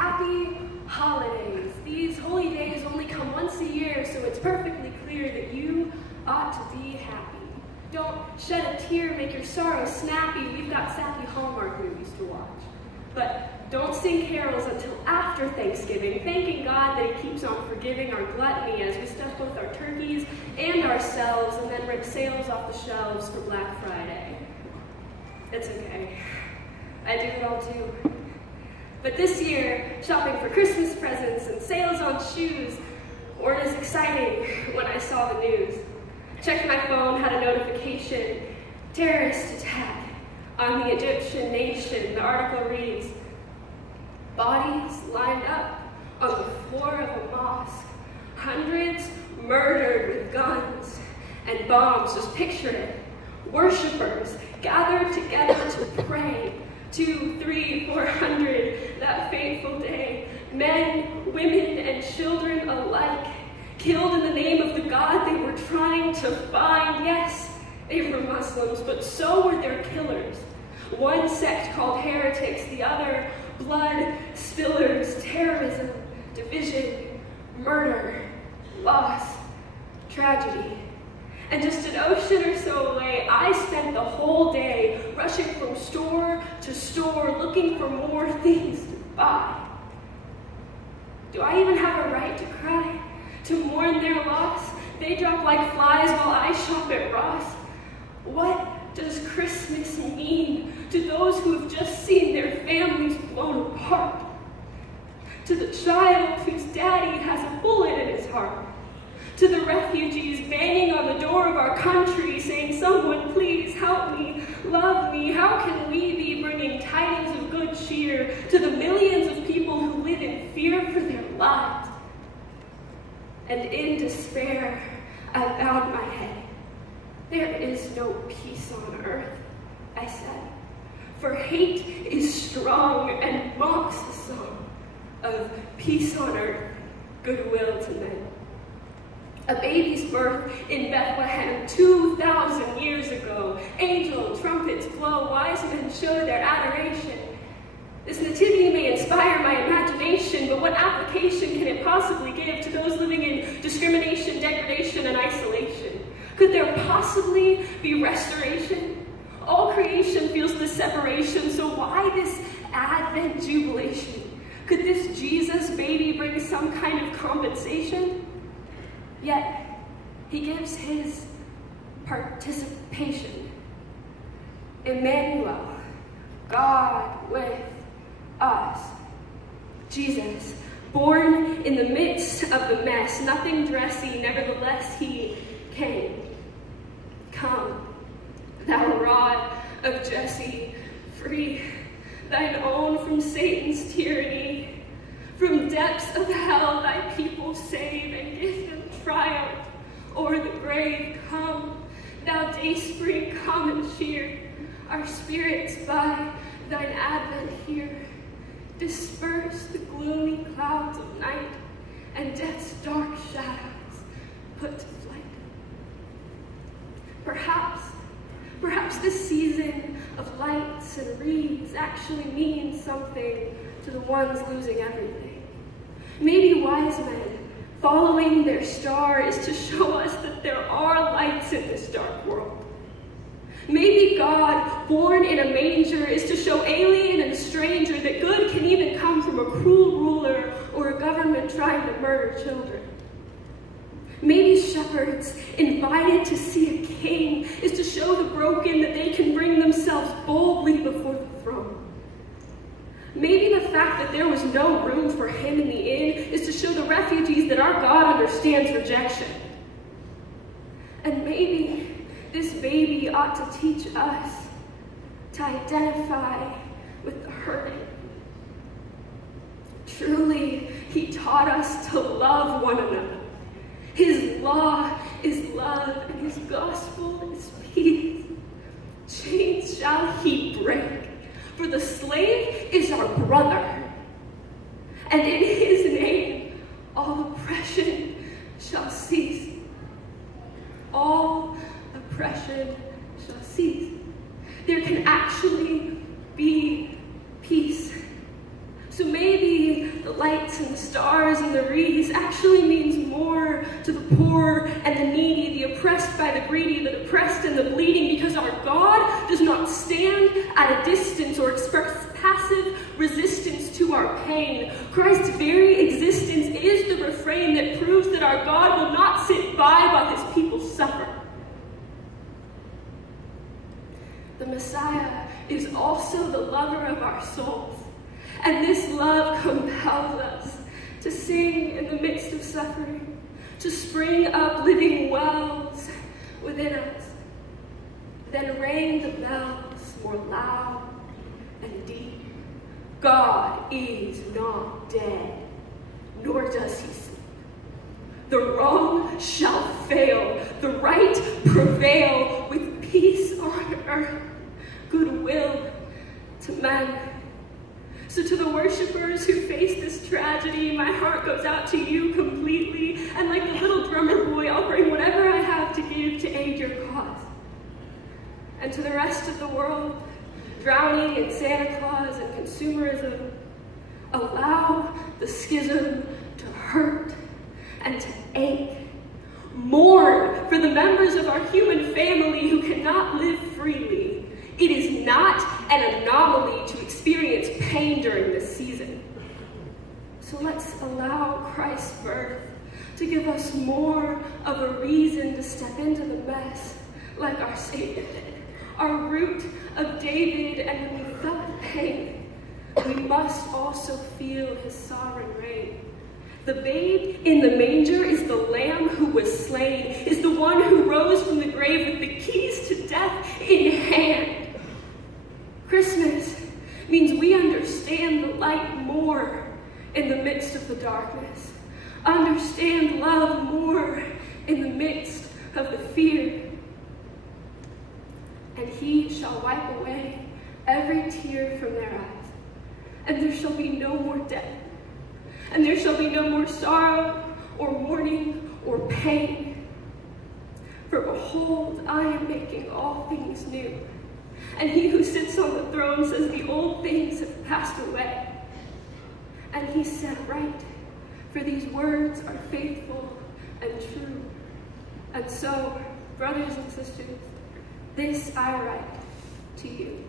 Happy holidays. These holy days only come once a year, so it's perfectly clear that you ought to be happy. Don't shed a tear, make your sorrow snappy. We've got sappy Hallmark movies to watch. But don't sing carols until after Thanksgiving, thanking God that He keeps on forgiving our gluttony as we stuff both our turkeys and ourselves and then rip sales off the shelves for Black Friday. It's okay. I do it all too. But this year, shopping for Christmas presents and sales on shoes weren't as exciting when I saw the news. Checked my phone, had a notification, terrorist attack on the Egyptian nation. The article reads, bodies lined up on the floor of a mosque, hundreds murdered with guns and bombs. Just picture it. Worshippers gathered together to pray. 200, 300, 400 that fateful day. Men, women, and children alike killed in the name of the God they were trying to find. Yes, they were Muslims, but so were their killers. One sect called heretics, the other blood spillers, terrorism, division, murder, loss, tragedy. And just an ocean or so away, I spent the whole day rushing from store to store looking for more things to buy. Do I even have a right to cry, to mourn their loss? They drop like flies while I shop at Ross. What does Christmas mean to those who have just seen their families blown apart? To the child whose daddy has a bullet in his heart? To the refugees banging on the door of our country saying, someone please help me, love me, how can we be bringing tidings of good cheer to the millions of people who live in fear for their lives? And in despair, I bowed my head. There is no peace on earth, I said, for hate is strong and mocks the song of peace on earth, goodwill to men. A baby's birth in Bethlehem 2,000 years ago. Angel trumpets blow, wise men show their adoration. This nativity may inspire my imagination, but what application can it possibly give to those living in discrimination, degradation, and isolation? Could there possibly be restoration? All creation feels this separation, so why this Advent jubilation? Could this Jesus baby bring some kind of compensation? Yet, he gives his participation. Emmanuel, God with us. Jesus, born in the midst of the mess, nothing dressy, nevertheless he came. Come, thou rod of Jesse, free thine own from Satan's tyranny. From depths of hell thy people save and give them triumph o'er the grave. Come, thou dayspring, come and cheer our spirits by thine advent here. Disperse the gloomy clouds of night and death's dark shadows put to flight. Perhaps this season of lights and wreaths actually means something to the ones losing everything. Maybe wise men following their star is to show us that there are lights in this dark world. Maybe God, born in a manger, is to show alien and stranger that good can even come from a cruel ruler or a government trying to murder children. Maybe shepherds invited to see a king is to show the broken that they can bring themselves boldly before the throne. Maybe the fact that there was no room for him in the inn is to show the refugees that our God understands rejection. And maybe this baby ought to teach us to identify with the hurting. Truly, he taught us to love one another. His law is love, and his gospel is peace. Chains shall he break, for the slave is our brother. And in his name, all oppression shall cease. All oppression shall cease. There can actually be peace. So maybe the lights and the stars and the wreaths actually means more to the poor and the needy, the oppressed by the greedy, the depressed and the bleeding, because our God does not stand at a distance or express passive resistance to our pain. Christ's very existence is the refrain that proves that our God will not sit by while his people suffer. The Messiah is also the lover of our souls, and this love compels us to sing in the midst of suffering, to spring up living wells within us, then ring the bells more loud and deep. God is not dead, nor does he sleep. The wrong shall fail, the right prevail, with peace on earth, goodwill to men. So to the worshipers who face this tragedy, my heart goes out to you completely, and like the little drummer boy, I'll bring whatever I have to give to aid your cause. And to the rest of the world, drowning in Santa Claus and consumerism, allow the schism to hurt and to ache. Mourn for the members of our human family who cannot live freely. It is not an anomaly to experience pain during this season. So let's allow Christ's birth to give us more of a reason to step into the mess like our Savior did. Our root of David, and when we felt pain, we must also feel his sovereign reign. The babe in the manger is the lamb who was slain, is the one who rose from the grave with the keys to death in hand. Christmas means we understand the light more in the midst of the darkness, understand love more in the midst of the fear. And he shall wipe away every tear from their eyes, and there shall be no more death, and there shall be no more sorrow, or mourning, or pain. For behold, I am making all things new. And he who sits on the throne says the old things have passed away. And he said, right, for these words are faithful and true. And so, brothers and sisters, this I write to you.